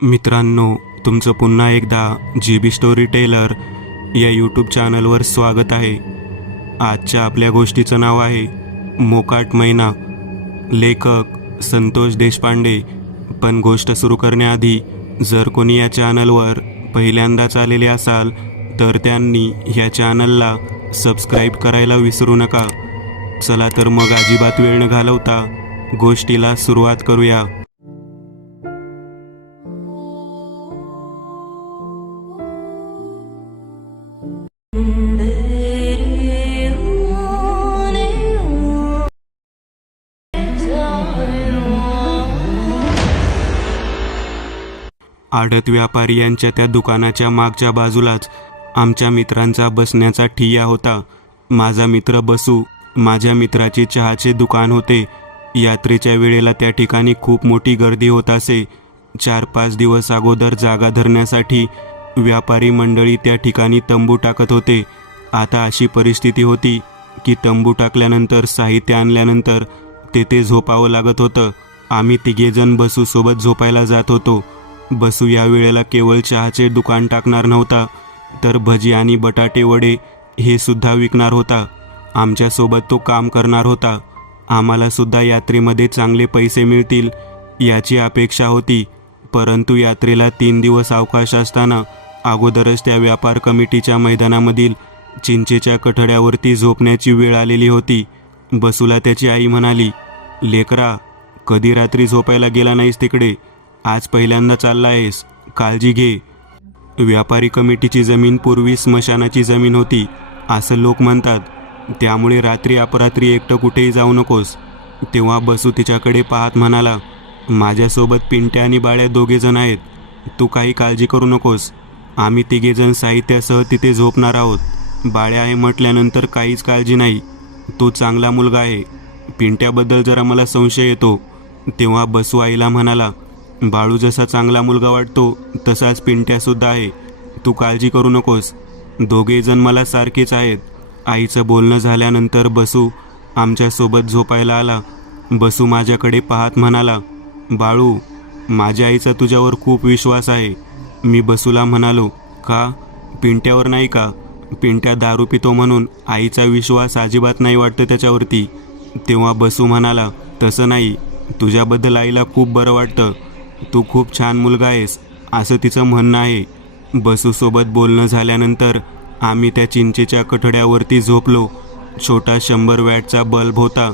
मित्रांनो, तुमचं पुन्हा एकदा GB स्टोरी टेलर या यूट्यूब चॅनलवर स्वागत आहे. आजच्या आपल्या गोष्टीचं नाव आहे मोकाट मैना. लेखक संतोष देशपांडे. पण गोष्ट सुरू करण्याआधी जर कोणी या चॅनलवर पहिल्यांदाच आलेले असाल तर त्यांनी ह्या चॅनलला सबस्क्राईब करायला विसरू नका. चला तर मग अजिबात वेळ न घालवता गोष्टीला सुरुवात करूया. आडत व्यापारी यांच्या त्या दुकानाच्या मागच्या बाजूलाच आमच्या मित्रांचा बसण्याचा ठिय्या होता. माझा मित्र बसू, माझ्या मित्राचे चहाचे दुकान होते. यात्रेच्या वेळेला त्या ठिकाणी खूप मोठी गर्दी होत असे. 4-5 दिवस अगोदर जागा धरण्यासाठी व्यापारी मंडळी त्या ठिकाणी तंबू टाकत होते. आता अशी परिस्थिती होती की तंबू टाकल्यानंतर साहित्य आणल्यानंतर तेथे झोपावं लागत होतं. आम्ही तिघेजण बसूसोबत झोपायला जात होतो. बसू या वेळेला केवळ चहाचे दुकान टाकणार नव्हता, तर भजी आणि बटाटे वडे हे सुद्धा विकणार होता. आमच्यासोबत तो काम करणार होता. आम्हाला सुद्धा यात्रेमध्ये चांगले पैसे मिळतील याची अपेक्षा होती. परंतु यात्रेला 3 दिवस अवकाश असताना अगोदरच त्या व्यापार कमिटीच्या मैदानामधील चिंचेच्या कठड्यावरती झोपण्याची वेळ आलेली होती. बसूला त्याची आई म्हणाली, "लेकरा, कधी रात्री झोपायला गेला नाहीस तिकडे. आज पहिल्यांदा चालला आहेस, काळजी घे." व्यापारी कमिटीची जमीन पूर्वी स्मशानाची जमीन होती असं लोक म्हणतात. त्यामुळे रात्री अपरात्री एकटं कुठेही जाऊ नकोस. तेव्हा बसू तिच्याकडे पाहत म्हणाला, "माझ्यासोबत पिंट्या आणि बाळ्या 2 जण आहेत. तू काही काळजी करू नकोस. आम्ही 3 जण साहित्यासह तिथे झोपणार आहोत. बाळ्या आहे म्हटल्यानंतर काहीच काळजी नाही. तो चांगला मुलगा आहे. पिंट्याबद्दल जरा मला संशय येतो." तेव्हा बसू आईला म्हणाला, "बाळू जसा चांगला मुलगा वाटतो तसाच पिंट्यासुद्धा आहे. तू काळजी करू नकोस. 2 जण मला सारखेच आहेत." आईचं बोलणं झाल्यानंतर बसू आमच्यासोबत झोपायला आला. बसू माझ्याकडे पाहत म्हणाला, "बाळू, माझ्या आईचा तुझ्यावर खूप विश्वास आहे." मी बसूला म्हणालो, "का? पिंट्यावर नाही का? पिंट्या दारू पितो म्हणून आईचा विश्वास अजिबात नाही वाटतं त्याच्यावरती." तेव्हा बसू म्हणाला, "तसं नाही. तुझ्याबद्दल आईला खूप बरं वाटतं. तू खूप छान मुलगा आहेस असं तिचं म्हणणं आहे." बसूसोबत बोलणं झाल्यानंतर आम्ही त्या चिंचेच्या कठड्यावरती झोपलो. छोटा 100 वॅटचा बल्ब होता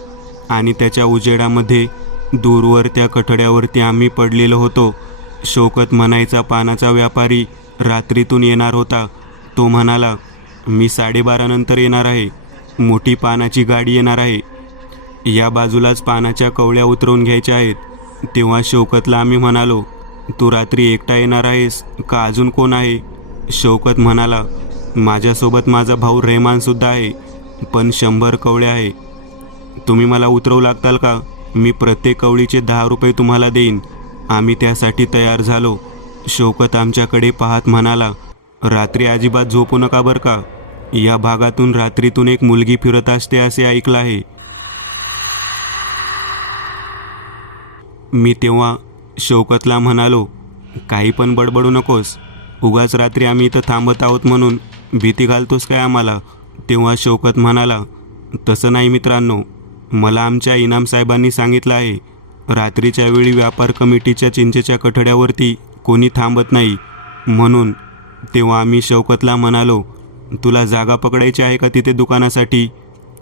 आणि त्याच्या उजेडामध्ये दूरवर त्या कठड्यावरती आम्ही पडलेलो होतो. शौकत म्हणायचा पानाचा व्यापारी रात्रीतून येणार होता. तो म्हणाला, "मी 12:30 नंतर येणार आहे. मोठी पानाची गाडी येणार आहे. या बाजूलाच पानाच्या कवळ्या उतरवून घ्यायच्या आहेत." तेव्हा शौकतला आम्ही म्हणालो, "तू रात्री एकटा येणार आहेस का अजून कोण आहे?" शौकत म्हणाला, "माझ्यासोबत माझा भाऊ रेहमानसुद्धा आहे, पण 100 कवळ्या आहे. तुम्ही मला उतरवू लागताल का? मी प्रत्येक कवळीचे 10 रुपये तुम्हाला देईन." आम्ही त्यासाठी तयार झालो. शौकत आमच्याकडे पाहत म्हणाला, "रात्री अजिबात झोपू नका बरं का. या भागातून रात्रीतून एक मुलगी फिरत असते असे ऐकलं आहे." मी तेव्हा शौकतला म्हणालो, "काही पण बडबडू नकोस. उगाच रात्री आम्ही इथं थांबत आहोत म्हणून भीती घालतोस काय आम्हाला?" तेव्हा शौकत म्हणाला, "तसं नाही मित्रांनो. मला आमच्या इनाम साहेबांनी सांगितलं आहे रात्रीच्या वेळी व्यापार कमिटीच्या चिंचेच्या कठड्यावरती कोणी थांबत नाही म्हणून." तेव्हा आम्ही शौकतला म्हणालो, "तुला जागा पकडायची आहे का तिथे दुकानासाठी?"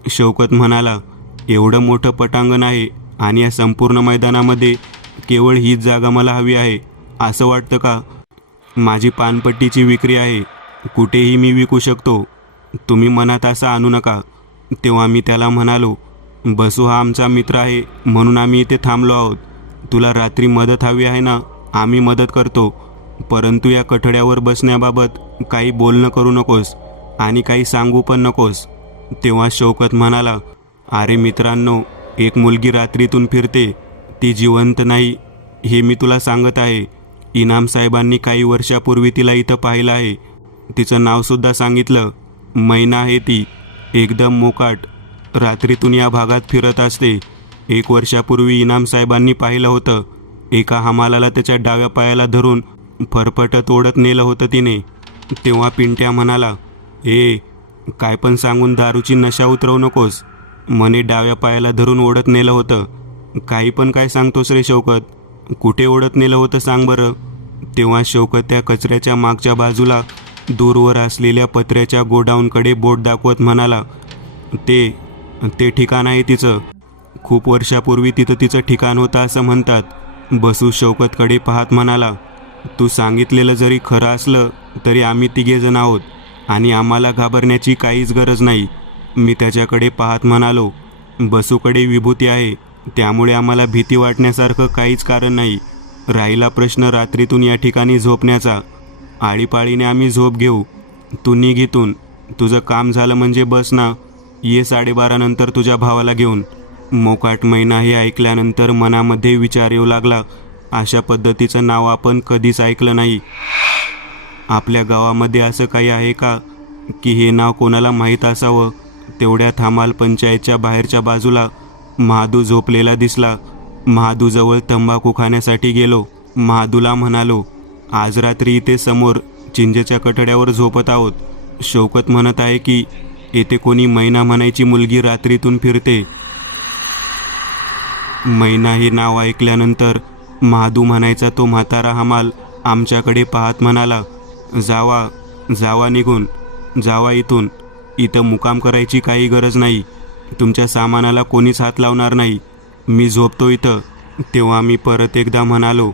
शौकत म्हणाला, "एवढं मोठं पटांगण आहे आणि या संपूर्ण मैदानामध्ये केवळ हीच जागा मला हवी आहे असं वाटतं का? माझी पानपट्टीची विक्री आहे. कुठेही मी विकू शकतो. तुम्ही मनात असं आणू नका." तेव्हा मी त्याला म्हणालो, "बसू हा आमचा मित्र आहे म्हणून आम्ही इथे थांबलो आहोत. तुला रात्री मदत हवी आहे ना, आम्ही मदत करतो. परंतु या कठड्यावर बसण्याबाबत काही बोलणं करू नकोस आणि काही सांगू पण नकोस." तेव्हा शौकत म्हणाला, "अरे मित्रांनो, एक मुलगी रात्रीतून फिरते. ती जिवंत नाही हे मी तुला सांगत आहे. इनाम साहेबांनी काही वर्षापूर्वी तिला इथं पाहिलं आहे. तिचं नावसुद्धा सांगितलं. मैना आहे ती. एकदम मोकाट. रात्रीतून या भागात फिरत असते. 1 वर्षापूर्वी इनाम साहेबांनी पाहिलं होतं. एका हमालाला त्याच्या डाव्या पायाला धरून फरफटत ओढत नेलं होतं तिने. तेव्हा पिंट्या म्हणाला, ए काय पण सांगून दारूची नशा उतरवू नकोस. म्हणे डाव्या पायाला धरून ओढत नेलं होतं. काही पण काय सांगतोस रे शौकत, कुठे ओढत नेलं होतं सांग बरं. तेव्हा शौकत त्या कचऱ्याच्या मागच्या बाजूला दूरवर असलेल्या पत्र्याच्या गोडाऊनकडे बोट दाखवत म्हणाला, ते ठिकाण आहे तिचं. खूप वर्षापूर्वी तिथं तिचं ठिकाण होतं असं म्हणतात. बसू शौकतकडे पाहत म्हणाला, तू सांगितलेलं जरी खरं असलं तरी आम्ही तिघेजण आहोत आणि आम्हाला घाबरण्याची काहीच गरज नाही. मी त्याच्याकडे पाहत म्हणालो, बसूकडे विभूती आहे त्यामुळे आम्हाला भीती वाटण्यासारखं काहीच कारण नाही. राहिला प्रश्न रात्रीतून या ठिकाणी झोपण्याचा, आळीपाळीने आम्ही झोप घेऊ. तू निघ इथून. तुझं काम झालं म्हणजे बस ना. ये 12:30 नंतर तुझ्या भावाला घेऊन. मोकाट मैना हे ऐकल्यानंतर मनामध्ये विचार येऊ लागला. अशा पद्धतीचं नाव आपण कधीच ऐकलं नाही. आपल्या गावामध्ये असं काही आहे का की हे नाव कोणाला माहीत असावं. तेवढ्यात हमाल पंचायतच्या बाहेरच्या बाजूला महादू झोपलेला दिसला. महादूजवळ तंबाखू खाण्यासाठी गेलो. महादूला म्हणालो, आज रात्री इथे समोर चिंचेच्या कठड्यावर झोपत आहोत. शौकत म्हणत आहे की येथे कोणी मैना म्हणायची मुलगी रात्रीतून फिरते. मैना हे नाव ऐकल्यानंतर महादू म्हणायचा तो म्हातारा हमाल आमच्याकडे पाहत म्हणाला, जावा निघून. जावा इथून. इथं मुकाम करायची काही गरज नाही. तुमच्या सामानाला कोणीच हात लावणार नाही. मी झोपतो इथं. तेव्हा मी परत एकदा म्हणालो,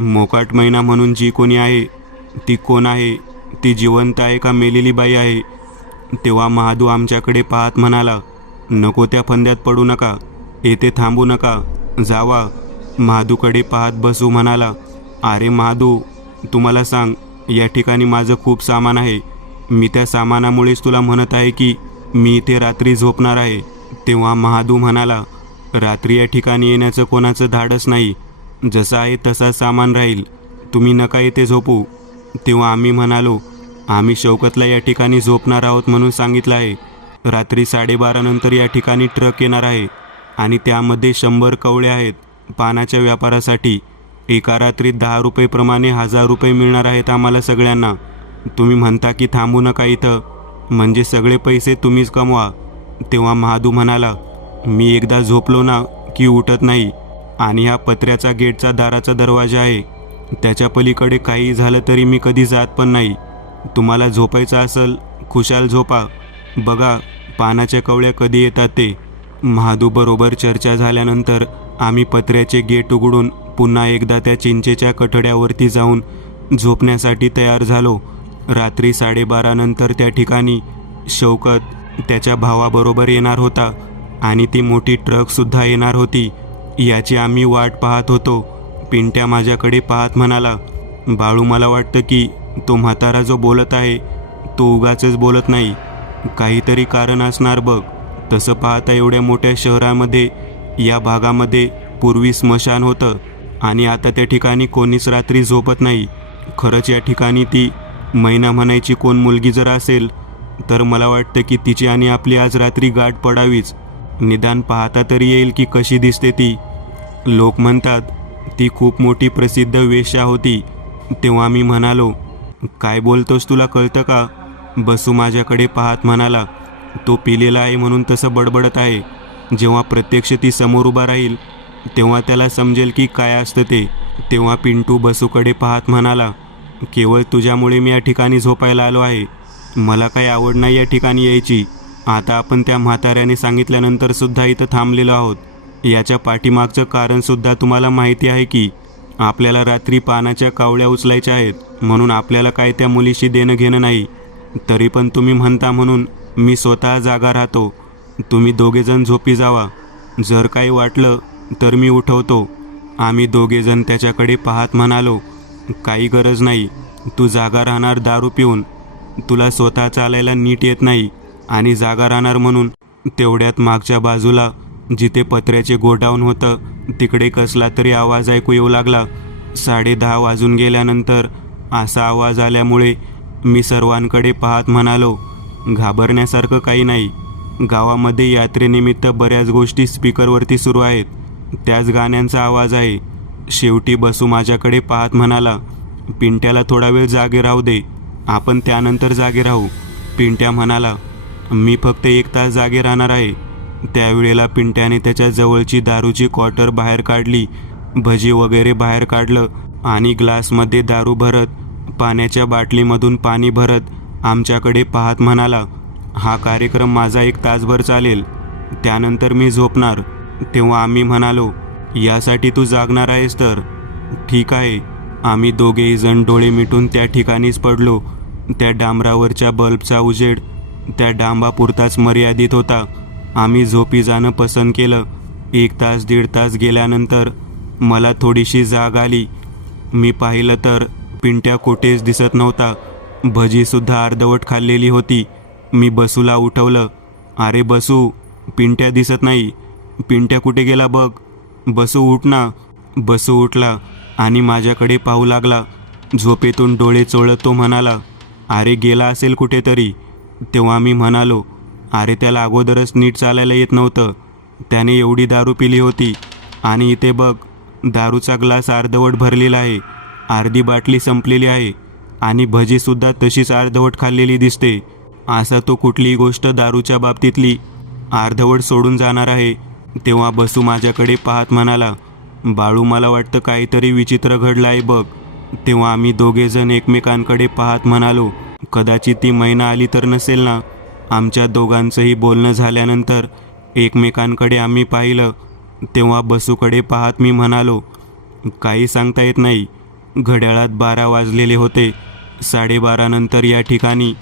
मोकाट मैना म्हणून जी कोणी आहे ती कोण आहे? ती जिवंत आहे का मेलेली बाई आहे? तेव्हा महादू आमच्याकडे पाहत म्हणाला, नको त्या फंद्यात पडू नका. येथे थांबू नका. जावा. महादूकडे पाहत बसू म्हणाला, अरे महादू, तुम्हाला सांग, या ठिकाणी माझं खूप सामान आहे. मी त्या सामानामुळेच तुला म्हणत आहे की मी इथे रात्री झोपणार आहे. तेव्हा महादू म्हणाला, रात्री या ठिकाणी येण्याचं कोणाचं धाडस नाही. जसं आहे तसा सामान राहील. तुम्ही नका इथे झोपू. तेव्हा आम्ही म्हणालो, आम्ही शौकतला या ठिकाणी झोपणार आहोत म्हणून सांगितलं आहे. रात्री 12:30 नंतर या ठिकाणी ट्रक येणार आहे आणि त्यामध्ये 100 कवळे आहेत पानाच्या व्यापारासाठी. एका रात्रीत 10 रुपयेप्रमाणे 1000 रुपये मिळणार आहेत आम्हाला सगळ्यांना. तुम्ही म्हणता की थांबू नका इथं, म्हणजे सगळे पैसे तुम्हीच कमवा. तेव्हा महादू म्हणाला, मी एकदा झोपलो ना की उठत नाही आणि हा पत्र्याचा गेटचा दाराचा दरवाजा आहे. त्याच्या पलीकडे काही झालं तरी मी कधी जात पण नाही. तुम्हाला झोपायचं असेल खुशाल झोपा. बघा पानाच्या कवळ्या कधी येतात ते. महादूबरोबर चर्चा झाल्यानंतर आम्ही पत्र्याचे गेट उघडून पुन्हा एकदा त्या चिंचेच्या कठड्यावरती जाऊन झोपण्यासाठी तयार झालो. रात्री 12:30 नंतर त्या ठिकाणी शौकत त्याच्या भावाबरोबर येणार होता आणि ती मोठी ट्रकसुद्धा येणार होती. याची आम्ही वाट पाहत होतो. पिंट्या माझ्याकडे पाहत म्हणाला, बाळू, मला वाटतं की तो म्हातारा जो बोलत आहे तो उगाचच बोलत नाही. काहीतरी कारण असणार बघ. तसं पाहता एवढ्या मोठ्या शहरामध्ये या भागामध्ये पूर्वी स्मशान होतं आणि आता त्या ठिकाणी कोणीच रात्री झोपत नाही. खरंच या ठिकाणी ती मैना म्हणायची कोण मुलगी जर असेल तर मला वाटतं की तिची आणि आपली आज रात्री गाठ पडावीच. निदान पाहता तरी येईल की कशी दिसते ती. लोक म्हणतात ती खूप मोठी प्रसिद्ध वेश्या होती. तेव्हा मी म्हणालो, काय बोलतोस, तुला कळतं का? बसू माझ्याकडे पाहत म्हणाला, तो पिलेला आहे म्हणून तसं बडबडत आहे. जेव्हा प्रत्यक्ष ती समोर उभा राहील तेव्हा त्याला समजेल की काय असतं ते. तेव्हा पिंटू बसूकडे पाहत म्हणाला, केवळ तुझ्यामुळे मी या ठिकाणी झोपायला आलो आहे. मला काही आवड नाही या ठिकाणी यायची. आता आपण त्या म्हाताऱ्याने सांगितल्यानंतर सुद्धा इथं थांबलेलो आहोत. याच्या पाठीमागचं कारणसुद्धा तुम्हाला माहिती आहे की आपल्याला रात्री पानाच्या कावळ्या उचलायच्या आहेत, म्हणून आपल्याला काय त्या मुलीशी देणं घेणं नाही. तरी पण तुम्ही म्हणता म्हणून मी स्वतः जागा राहतो. तुम्ही दोघेजण झोपी जावा. जर काही वाटलं तर मी उठवतो. आम्ही दोघेजण त्याच्याकडे पाहत म्हणालो, काही गरज नाही. तू जागा राहणार दारू पिऊन. तुला स्वतः चालायला नीट येत नाही आणि जागा राहणार म्हणून. तेवढ्यात मागच्या बाजूला जिथे पत्र्याचे गोडाऊन होतं तिकडे कसला तरी आवाज ऐकू येऊ लागला. 10:30 वाजून गेल्यानंतर असा आवाज आल्यामुळे मी सर्वांकडे पाहत म्हणालो, घाबरण्यासारखं काही नाही. गावामध्ये यात्रेनिमित्त बऱ्याच गोष्टी स्पीकरवरती सुरू आहेत. त्याच गाण्यांचा आवाज आहे. शेवटी बसू माझ्याकडे पाहत म्हणाला, पिंट्याला थोडा वेळ जागे राहू दे, आपण त्यानंतर जागे राहू. पिंट्या म्हणाला, मी फक्त 1 तास जागे राहणार आहे. त्यावेळेला पिंट्याने त्याच्या जवळची दारूची क्वार्टर बाहेर काढली, भजी वगैरे बाहेर काढलं आणि ग्लासमध्ये दारू भरत, पाण्याच्या बाटलीमधून पाणी भरत आमच्याकडे पाहत म्हणाला, हा कार्यक्रम माझा 1 तासभर चालेल, त्यानंतर मी झोपणार. तेव्हा आम्ही म्हणालो, यासाठी तू जागणार आहेस तर ठीक आहे. आम्ही दोघेही जण डोळे मिटून त्या ठिकाणीच पडलो. त्या डांबरावरच्या बल्बचा उजेड त्या डांबापुरताच मर्यादित होता. आम्ही झोपी जाणं पसंत केलं. 1 तास 1.5 तास गेल्यानंतर मला थोडीशी जाग आली. मी पाहिलं तर पिंट्या कुठेच दिसत नव्हता. भजीसुद्धा अर्धवट खाल्लेली होती. मी बसूला उठवलं, अरे बसू, पिंट्या दिसत नाही, पिंट्या कुठे गेला बघ, बसू उठ ना. बसू उठला आणि माझ्याकडे पाहू लागला. झोपेतून डोळे चोळत तो म्हणाला, अरे गेला असेल कुठेतरी. तेव्हा मी म्हणालो, अरे त्याला अगोदरच नीट चालायला येत नव्हतं, त्याने एवढी दारू पिली होती आणि इथे बघ, दारूचा ग्लास अर्धवट भरलेला आहे, अर्धी बाटली संपलेली आहे आणि भजीसुद्धा तशीच अर्धवट खाल्लेली दिसते. असा तो कुठलीही गोष्ट दारूच्या बाबतीतली अर्धवट सोडून जाणार आहे. तेव्हा बसू माझ्याकडे पाहत म्हणाला, बाळू, मला वाटतं काहीतरी विचित्र घडलं आहे बघ. तेव्हा आम्ही दोघेजण एकमेकांकडे पाहत म्हणालो, कदाचित ती मैना आली तर नसेल ना. आमच्या दोघांचंही बोलणं झाल्यानंतर एकमेकांकडे आम्ही पाहिलं. तेव्हा बसूकडे पाहत मी म्हणालो, काही सांगता येत नाही. घड्याळात 12 वाजलेले होते. 12:30 नंतर या ठिकाणी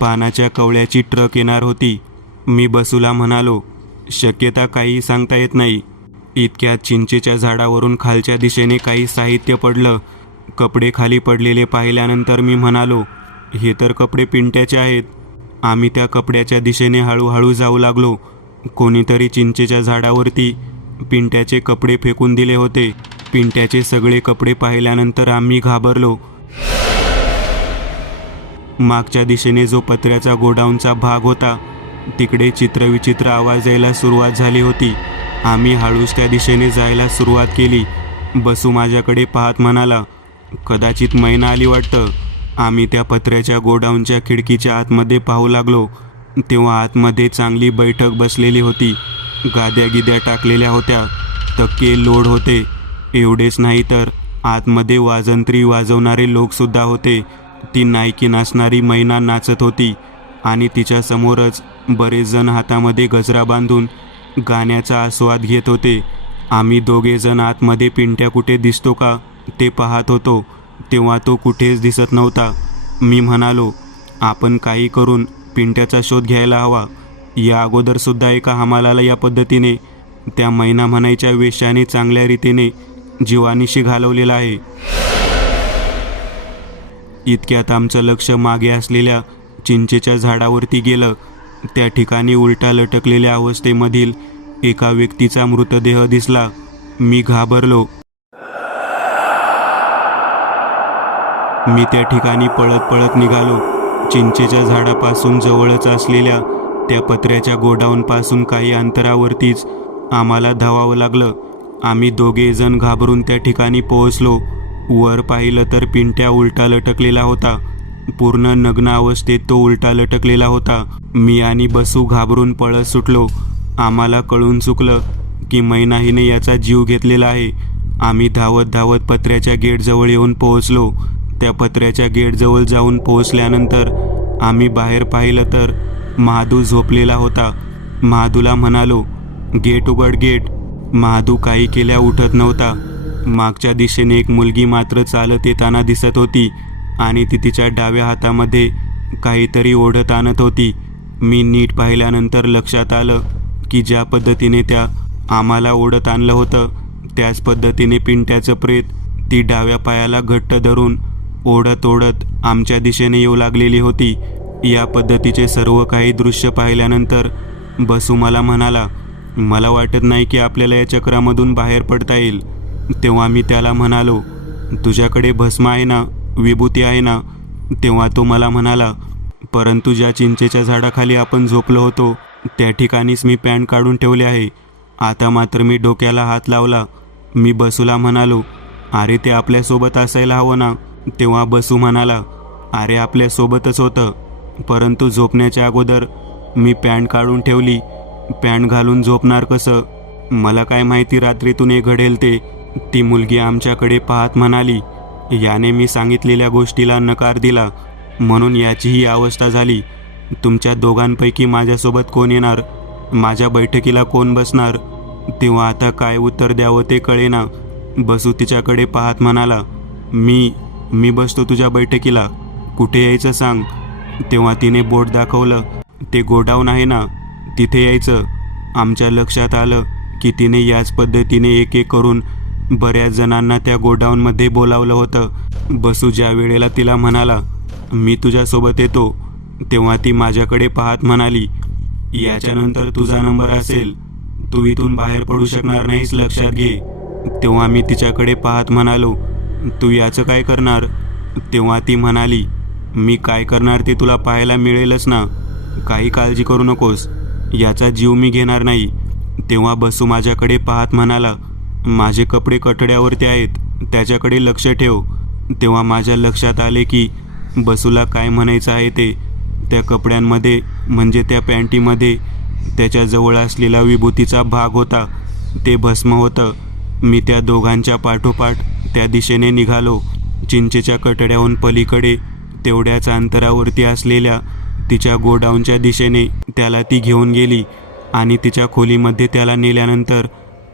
पानाच्या कवळ्याची ट्रक येणार होती. मी बसूला म्हणालो, शक्यता काही सांगता येत नाही. इतक्यात चिंचेच्या झाडावरून खालच्या दिशेने काही साहित्य पडलं. कपडे खाली पडलेले पाहिल्यानंतर मी म्हणालो, हे तर कपडे पिंट्याचे आहेत. आम्ही त्या कपड्याच्या दिशेने हळूहळू जाऊ लागलो. कोणीतरी चिंचेच्या झाडावरती पिंट्याचे कपडे फेकून दिले होते. पिंट्याचे सगळे कपडे पाहिल्यानंतर आम्ही घाबरलो. मागच्या दिशेने जो पत्र्याचा गोडाऊनचा भाग होता, तिकडे चित्रविचित्र आवाज यायला सुरुवात झाली होती. आम्ही हळूच त्या दिशेने जायला सुरुवात केली. बसू माझ्याकडे पाहत म्हणाला, कदाचित मैना आली वाटतं. आम्ही त्या पत्र्याच्या गोडाऊनच्या खिडकीच्या आतमध्ये पाहू लागलो. तेव्हा आतमध्ये चांगली बैठक बसलेली होती. गाद्या गिद्या टाकलेल्या होत्या, तक्के लोड होते. एवढेच नाही तर आतमध्ये वाजंत्री वाजवणारे लोकसुद्धा होते. ती नायकी नाचणारी मैना नाचत होती आणि तिच्या समोरच बरेच जण हातामध्ये गजरा बांधून गाण्याचा आस्वाद घेत होते. आम्ही दोघेजण आतमध्ये पिंट्या कुठे दिसतो का ते पाहत होतो. तेव्हा तो कुठेच दिसत नव्हता. मी म्हणालो, आपण काही करून पिंट्याचा शोध घ्यायला हवा. या अगोदरसुद्धा एका हमालाला या पद्धतीने त्या मैना म्हणायच्या वेश्याने चांगल्या रीतीने जीवानिशी घालवलेला आहे. इतक्यात आमचं लक्ष मागे असलेल्या चिंचेच्या झाडावरती गेलं. त्या ठिकाणी उलटा लटकलेल्या अवस्थेमधील एका व्यक्तीचा मृतदेह दिसला. मी घाबरलो. मी त्या ठिकाणी पळत पळत निघालो. चिंचेच्या झाडापासून जवळच असलेल्या त्या पत्र्याच्या गोडाऊनपासून काही अंतरावरतीच आम्हाला धावावं लागलं. आम्ही दोघेजण घाबरून त्या ठिकाणी पोहोचलो. वर पाहिलं तर पिंट्या उलटा लटकलेला होता. पूर्ण नग्न अवस्थेत तो उलटा लटकलेला होता. मी आणि बसू घाबरून पळत सुटलो. आम्हाला कळून चुकलं की मैना हिने याचा जीव घेतलेला आहे. आम्ही धावत धावत पत्र्याच्या गेटजवळ येऊन पोहोचलो. त्या पत्र्याच्या गेटजवळ जाऊन पोहोचल्यानंतर आम्ही बाहेर पाहिलं तर महादू झोपलेला होता. महादूला म्हणालो, गेट उघड, गेट. महादू काही केल्या उठत नव्हता. मागच्या दिशेने एक मुलगी मात्र चालत येताना दिसत होती आणि ती तिच्या डाव्या हातामध्ये काहीतरी ओढत आणत होती. मी नीट पाहिल्यानंतर लक्षात आलं की ज्या पद्धतीने त्या आम्हाला ओढत आणलं होतं त्याच पद्धतीने पिंट्याचं प्रेत ती डाव्या पायाला घट्ट धरून ओढत ओढत आमच्या दिशेने येऊ लागलेली होती. या पद्धतीचे सर्व काही दृश्य पाहिल्यानंतर बसू मला म्हणाला, मला वाटत नाही की आपल्याला या चक्रामधून बाहेर पडता येईल. तेव्हा मी त्याला म्हणालो, तुझ्याकडे भस्म आहे ना, विभूती आहे ना. तेव्हा तो मला म्हणाला, परंतु ज्या चिंचेच्या झाडाखाली आपण झोपलो होतो त्या ठिकाणीच मी पॅन्ट काढून ठेवले आहे. आता मात्र मी डोक्याला हात लावला. मी बसूला म्हणालो, अरे ते आपल्यासोबत असायला हवं ना. तेव्हा बसू म्हणाला, अरे आपल्यासोबतच होतं, परंतु झोपण्याच्या अगोदर मी पॅन्ट काढून ठेवली. पॅन्ट घालून झोपणार कसं? मला काय माहिती रात्रीतून हे घडेल ते. ती मुलगी आमच्याकडे पाहत म्हणाली, याने मी सांगितलेल्या गोष्टीला नकार दिला म्हणून याची ही अवस्था झाली. तुमच्या दोघांपैकी माझ्यासोबत कोण येणार? माझ्या बैठकीला कोण बसणार? तेव्हा आता काय उत्तर द्यावं ते कळेना. बसू तिच्याकडे पाहत म्हणाला, मी बसतो तुझ्या बैठकीला. कुठे यायचं सांग. तेव्हा तिने बोट दाखवलं. ते गोडाऊन आहे ना, तिथे यायचं. आमच्या लक्षात आलं की तिने याच पद्धतीने एक एक करून बऱ्याच जणांना त्या गोडाऊनमध्ये बोलावलं होतं. बसू ज्या वेळेला तिला म्हणाला, मी तुझ्यासोबत येतो, तेव्हा ती माझ्याकडे पाहत म्हणाली, याच्यानंतर तुझा नंबर असेल. तू इथून बाहेर पडू शकणार नाहीस, लक्षात घे. तेव्हा मी तिच्याकडे पाहत म्हणालो, तू याचं काय करणार? तेव्हा ती म्हणाली, मी काय करणार ते तुला पाहायला मिळेलच ना. काही काळजी करू नकोस, याचा जीव मी घेणार नाही. तेव्हा बसू माझ्याकडे पाहत म्हणाला, माझे कपडे कठड्यावरती आहेत, त्याच्याकडे लक्ष ठेव. तेव्हा माझ्या लक्षात आले की बसूला काय म्हणायचं आहे ते. त्या कपड्यांमध्ये म्हणजे त्या पॅन्टीमध्ये त्याच्याजवळ असलेला विभूतीचा भाग होता. ते भस्म होतं. मी त्या दोघांच्या पाठोपाठ त्या दिशेने निघालो. चिंचेच्या कटड्याहून पलीकडे तेवढ्याच अंतरावरती असलेल्या तिच्या गोडाऊनच्या दिशेने त्याला ती घेऊन गेली आणि तिच्या खोलीमध्ये त्याला नेल्यानंतर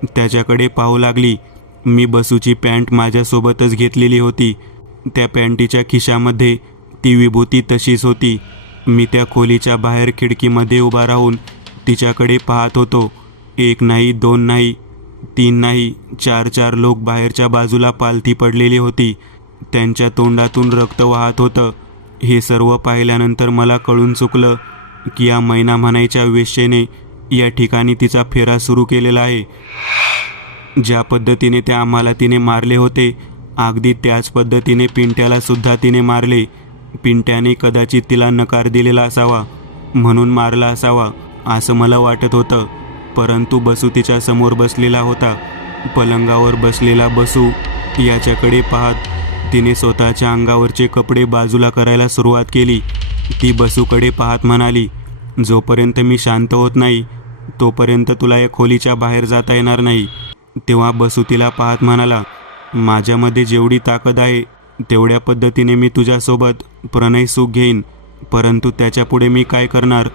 त्याच्याकडे पाहू लागली. मी बसूची पॅन्ट माझ्यासोबतच घेतलेली होती. त्या पॅन्टीच्या खिशामध्ये ती विभूती तशीच होती. मी त्या खोलीच्या बाहेर खिडकीमध्ये उभा राहून तिच्याकडे पाहत होतो. एक नाही, दोन नाही, तीन नाही, चार लोक बाहेरच्या बाजूला पालथी पडलेली होती. त्यांच्या तोंडातून रक्त वाहत होतं. हे सर्व पाहिल्यानंतर मला कळून चुकलं की या मैना म्हणायच्या वेश्येने या ठिकाणी तिचा फेरा सुरू केलेला आहे. ज्या पद्धतीने त्या आम्हाला तिने मारले होते, अगदी त्याच पद्धतीने पिंट्याला सुद्धा तिने मारले. पिंट्याने कदाचित तिला नकार दिलेला असावा, म्हणून मारला असावा असं मला वाटत होतं. परंतु बसू तिच्या समोर बसलेला होता. पलंगावर बसलेला बसू याच्याकडे पाहत तिने स्वतःच्या अंगावरचे कपडे बाजूला करायला सुरुवात केली. ती बसूकडे पाहत म्हणाली, जोपर्यंत मी शांत होत नाही तोपर्यंत तुला या खोलीच्या बाहेर जाता येणार नाही. तेव्हा बसू तिला पाहत म्हणाला, माझ्यामध्ये जेवढी ताकद आहे तेवढ्या पद्धतीने मी तुझ्यासोबत प्रणय सुख घेईन, परंतु त्याच्यापुढे मी काय करणार?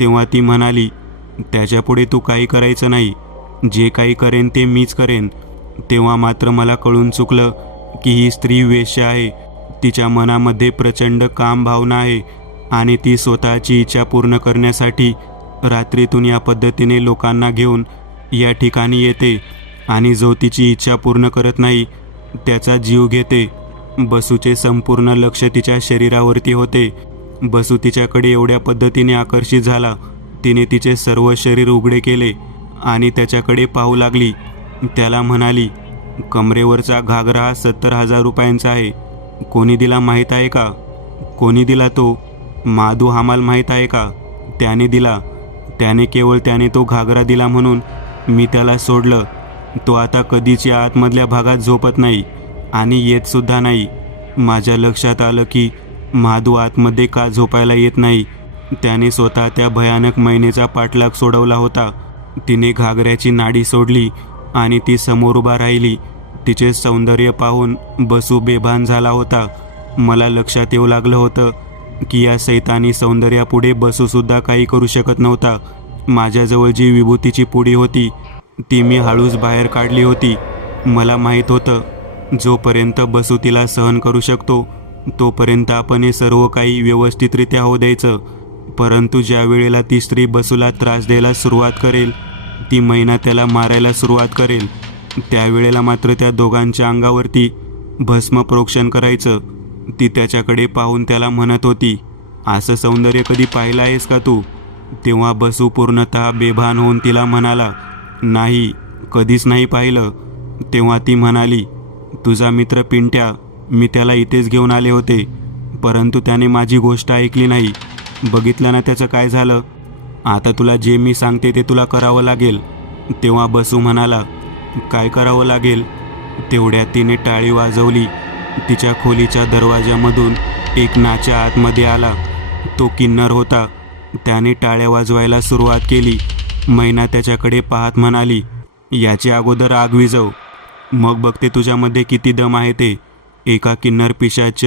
तेव्हा ती म्हणाली, त्याच्यापुढे तू काही करायचं नाही. जे काही करेन ते मीच करेन. तेव्हा मात्र मला कळून चुकलं की ही स्त्री वेश्या आहे. तिच्या मनामध्ये प्रचंड काम भावना आहे आणि ती स्वतःची इच्छा पूर्ण करण्यासाठी रात्रीतून या पद्धतीने लोकांना घेऊन या ठिकाणी येते आणि जो तिची इच्छा पूर्ण करत नाही त्याचा जीव घेते. बसूचे संपूर्ण लक्ष तिच्या शरीरावरती होते. बसू तिच्याकडे एवढ्या पद्धतीने आकर्षित झाला. तिने तिचे सर्व शरीर उघडे केले आणि त्याच्याकडे पाहू लागली. त्याला म्हणाली, कमरेवरचा घागरा 70,000 रुपयांचा आहे. कोणी दिला माहीत आहे का? कोणी दिला तो? माधू हमाल माहीत आहे का? त्याने दिला. केवळ त्याने तो घागरा दिला म्हणून मी त्याला सोडलं. तो आता कधीच या आतमधल्या भागात झोपत नाही आणि येतसुद्धा नाही. माझ्या लक्षात आलं की माधू आतमध्ये का झोपायला येत नाही. त्याने स्वतः त्या भयानक मैनेचा पाठलाग सोडवला होता. तिने घागऱ्याची नाडी सोडली आणि ती समोर उभा राहिली. तिचे सौंदर्य पाहून बसू बेभान झाला होता. मला लक्षात येऊ लागलं होतं की या सैतानी सौंदर्यापुढे बसूसुद्धा काही करू शकत नव्हता. माझ्याजवळ जी विभूतीची पुडी होती ती मी हळूच बाहेर काढली होती. मला माहीत होतं जोपर्यंत बसू तिला सहन करू शकतो तोपर्यंत आपण हे सर्व काही व्यवस्थितरित्या होऊ द्यायचं. परंतु ज्या वेळेला ती स्त्री बसूला त्रास द्यायला सुरुवात करेल, ती मैना त्याला मारायला सुरुवात करेल, त्यावेळेला मात्र त्या दोघांच्या अंगावरती भस्म प्रोक्षण करायचं. ती त्याच्याकडे पाहून त्याला म्हणत होती, असं सौंदर्य कधी पाहिलं आहेस का तू? तेव्हा बसू पूर्णतः बेभान होऊन तिला म्हणाला, नाही, कधीच नाही पाहिलं. तेव्हा ती म्हणाली, तुझा मित्र पिंट्या, मी त्याला इथेच घेऊन आले होते, परंतु त्याने माझी गोष्ट ऐकली नाही. बघितलं ना त्याचं काय झालं? आता तुला जे मी सांगते ते तुला करावं लागेल. तेव्हा बसू म्हणाला, काय करावं लागेल? तेवढ्यात तिने टाळी वाजवली. तिच्या खोलीच्या दरवाजामधून एक नाच्या आतमध्ये आला. तो किन्नर होता. त्याने टाळ्या वाजवायला सुरुवात केली. मैना त्याच्याकडे पाहत म्हणाली, याची अगोदर आग विझव, मग बघते तुझ्यामध्ये किती दम आहे ते. एका किन्नर पिशाच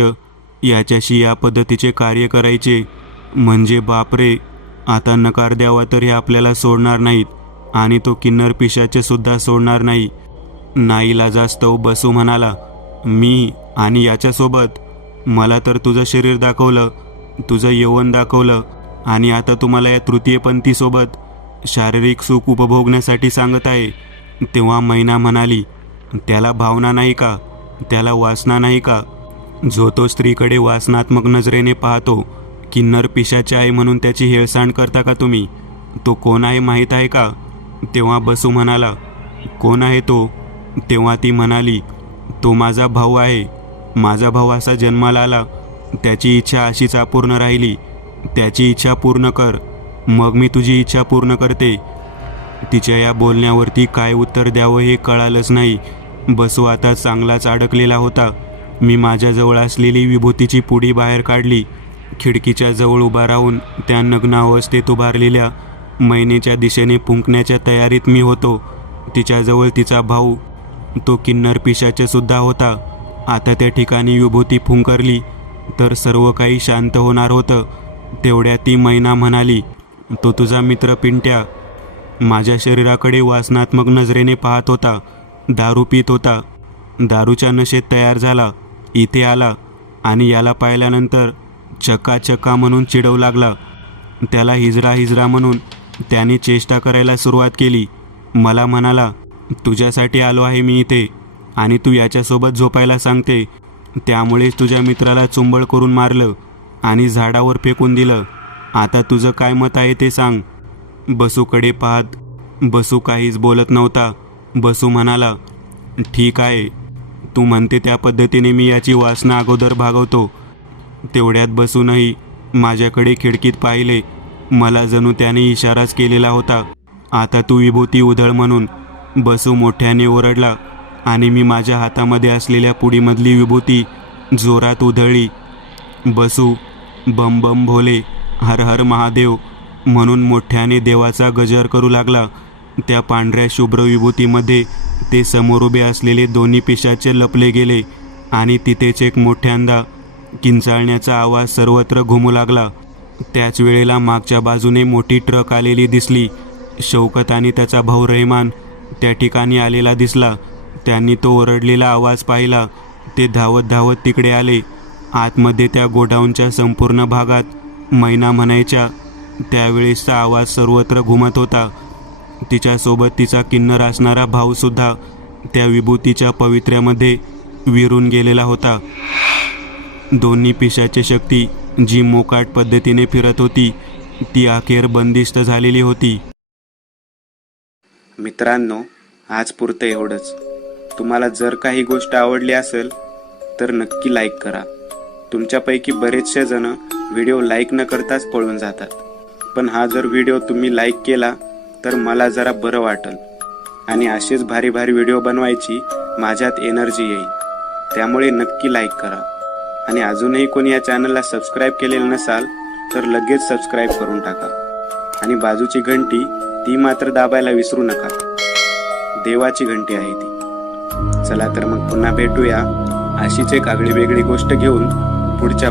याच्याशी या पद्धतीचे कार्य करायचे म्हणजे बापरे. आता नकार द्यावा तर हे आपल्याला सोडणार नाहीत आणि तो किन्नर पिशाच सुद्धा सोडणार नाही. नाईलाजास्तव बसू म्हणाला, मी आणि याच्यासोबत? मला तर तुझं शरीर दाखवलं, तुझं यौवन दाखवलं आणि आता तुम्हाला या तृतीयपंथीसोबत शारीरिक सुख उपभोगण्यासाठी सांगत आहे. तेव्हा मैना म्हणाली, त्याला भावना नाही का? त्याला वासना नाही का? जो तो स्त्रीकडे वासनात्मक नजरेने पाहतो, किन्नर पिशाचे आहे म्हणून त्याची हेळसांड करता का तुम्ही? तो कोण आहे माहीत आहे का? तेव्हा बसू म्हणाला, कोण आहे तो? तेव्हा ती म्हणाली, तो माझा भाऊ आहे. माझा भाऊ असा जन्माला आला, त्याची इच्छा अशीच अपूर्ण राहिली. त्याची इच्छा पूर्ण कर, मग मी तुझी इच्छा पूर्ण करते. तिच्या या बोलण्यावरती काय उत्तर द्यावं हे कळालंच नाही. बसू आता चांगलाच अडकलेला होता. मी माझ्याजवळ असलेली विभूतीची पुडी बाहेर काढली. खिडकीच्या जवळ उभा राहून त्या नग्न अवस्थेत उभारलेल्या मैनेच्या दिशेने फुंकण्याच्या तयारीत मी होतो. तिच्याजवळ तिचा भाऊ, तो किन्नर पिशाच सुद्धा होता. आता त्या ठिकाणी विभूती फुंकरली तर सर्व काही शांत होणार होतं. तेवढ्या ती मैना म्हणाली, तो तुझा मित्र पिंट्या माझ्या शरीराकडे वासनात्मक नजरेने पाहत होता, दारू पित होता, दारूच्या नशेत तयार झाला, इथे आला आणि याला पाहिल्यानंतर चक्का चक्का म्हणून चिडवू लागला. त्याला हिजरा हिजरा म्हणून त्याने चेष्टा करायला सुरुवात केली. मला म्हणाला, तुझ्यासाठी आलो आहे मी इथे आणि तू याच्यासोबत झोपायला सांगते. त्यामुळेच तुझ्या मित्राला चुंबळ करून मारलं आणि झाडावर फेकून दिलं. आता तुझं काय मत आहे ते सांग. बसूकडे पाहत बसू काहीच बोलत नव्हता. बसू म्हणाला, ठीक आहे, तू म्हणते त्या पद्धतीने मी याची वासना अगोदर भागवतो. तेवढ्यात बसूनही माझ्याकडे खिडकीत पाहिले. मला जणू त्याने इशाराच केलेला होता, आता तू विभूती उधळ म्हणून. बसू मोठ्याने ओरडला आणि मी माझ्या हातामध्ये असलेल्या पुडीमधली विभूती जोरात उधळली. बसू बम बम भोले, हर हर महादेव म्हणून मोठ्याने देवाचा गजर करू लागला. त्या पांढऱ्या शुभ्र विभूतीमध्ये ते समोर उभे असलेले दोन्ही पिशाचे लपले गेले आणि तिथेच एक मोठ्यांदा किंचाळण्याचा आवाज सर्वत्र घुमू लागला. त्याच वेळेला मागच्या बाजूने मोठी ट्रक आलेली दिसली. शौकत आणि त्याचा भाऊ रहमान त्या ठिकाणी आलेला दिसला. त्यांनी तो ओरडलेला आवाज पाहिला. ते धावत धावत तिकडे आले. आतमध्ये त्या गोडाऊनच्या संपूर्ण भागात मैना म्हणायच्या त्यावेळेसचा आवाज सर्वत्र घुमत होता. तिच्यासोबत तिचा किन्नर असणारा भाऊसुद्धा त्या विभूतीच्या पवित्र्यामध्ये विरून गेलेला होता. दोन्ही पिशाची शक्ती जी मोकाट पद्धतीने फिरत होती ती अखेर बंदिस्त झालेली होती. मित्रांनो, आज पुरतं एवढंच. तुम्हाला जर काही गोष्ट आवडली असेल तर नक्की लाईक करा. तुमच्यापैकी बरेचसे जण व्हिडिओ लाईक न करताच पळून जातात, पण हा जर व्हिडिओ तुम्ही लाईक केला तर मला जरा बरं वाटेल आणि असेच भारी भारी व्हिडिओ बनवायची माझ्यात एनर्जी येईल. त्यामुळे नक्की लाईक करा आणि अजूनही कोणी या चॅनलला सबस्क्राईब केलेलं नसाल तर लगेच सबस्क्राईब करून टाका आणि बाजूची घंटी ती मात्र दाबायला विसरू नका. देवाची घंटी आहे ती. चला तर मग पुन्हा भेटूया अशीच एक आगळी वेगळी गोष्ट घेऊन पुढच्या